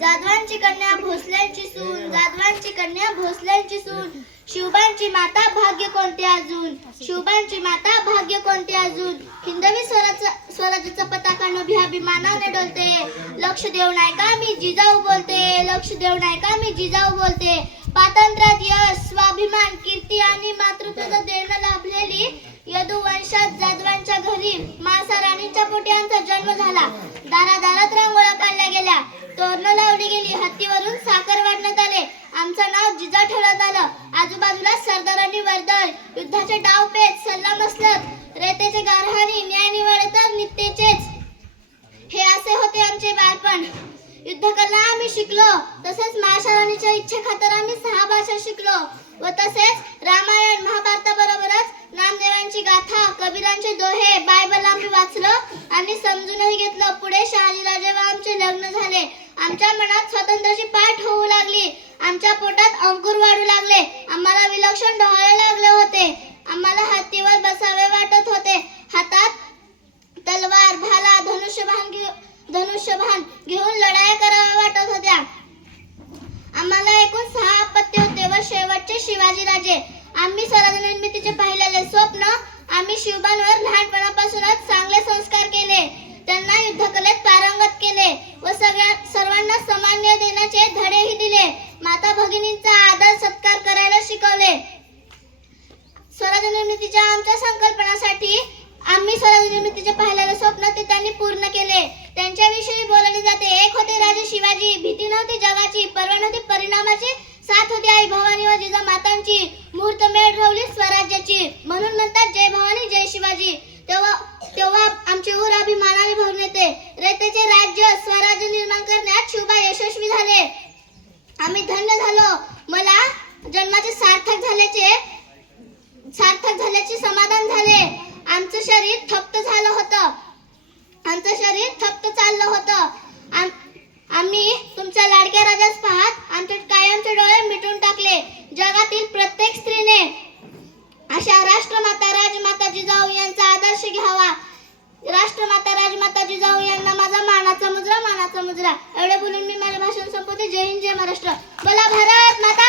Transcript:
जाधवांची कन्या भोसल्यांची सून जाधवांची कन्या भोसल्यांची सून. शिवबांची माता भाग्य कोणते अजून? शिवबांची माता भाग्य कोणते अजून? हिंदवी स्वराज स्वराज्याचा पताका नभी अभिमानाने डोलते. लक्ष देऊ नाही का मी जिजाऊ बोलते? लक्ष देऊ नाही का मी जिजाऊ बोलते? पातंत्र्यात यश स्वाभिमान कीर्ती आणि मातृत्वाचा देणं लाभलेली यदुवंशात जाधवांच्या घरी मासा राणीच्या पोटी जन्म झाला. दारादारात रांगोळ्या काढल्या गेल्या. तोरणाला जिजा ठेवण्यात आलं. आजूबाजूला सरदारांनी वर्दळ युद्धाचे डाव पेच सल्ला मसलत रेतेचे गारहाणी न्याय निवडतर नित्येचेच. हे असे होते आमचे बालपण. युद्धकला आम्ही शिकलो तसेच महाशाराणीच्या इच्छेखातर आम्ही सहा भाषा शिकलो व तसेच रामायण महाभारताबरोबरच नामदेवांची गाथा कबीरांचे दोहे बायबल आम्ही वाचलो आणि समजूनही घेतलं. पुढे शहाजीराजे व आमचे लग्न झाले. आमच्या मनात स्वातंत्र्याची पाठ होऊ लागली. आमच्या पोटात अंकुर वाढू लागले. आम्हाला विलक्षण डोहाळे लागले होते. आम्हाला हत्तीवर बसावे वाटत होते. हातात तलवार भाला धनुष्यभान धनुष्यभान घेऊन लढाया कराव्या वाटत होत्या. आम्हाला एकूण सहा अपत्य होते व शेवटचे शिवाजीराजे. आम्ही स्वराज्य निर्मितीचे पाहिलेले स्वप्न आम्ही शिव त्यांच्याविषयी जाते. एक होते राजे शिवाजी भीती नव्हती जगाची पर्वा नव्हती परिणामाची. साथ होती आई भवानी व जिजा मातांची. मूर्त मेळ ठेवली स्वराज्याची. म्हणून म्हणतात जय भवानी जय शिवाजी. तेव्हा तेव्हा आमचे ऊर अभिमानाने भरून येते. रयतेचे राज्य स्वराज्य निर्माण करण्यात शिवबा यशस्वी झाले. आम्ही धन्य झालो. जगातील प्रत्येक स्त्रीने अशा राष्ट्रमाता राजमाता जिजाऊ यांचा आदर्श घ्यावा. राष्ट्रमाता राजमाता जिजाऊ यांना माझा मानाचा मुजरा मानाचा मुजरा. एवढे बोलून मी माझे भाषण संपवते. जय हिंद जय महाराष्ट्र. बोला भारत माता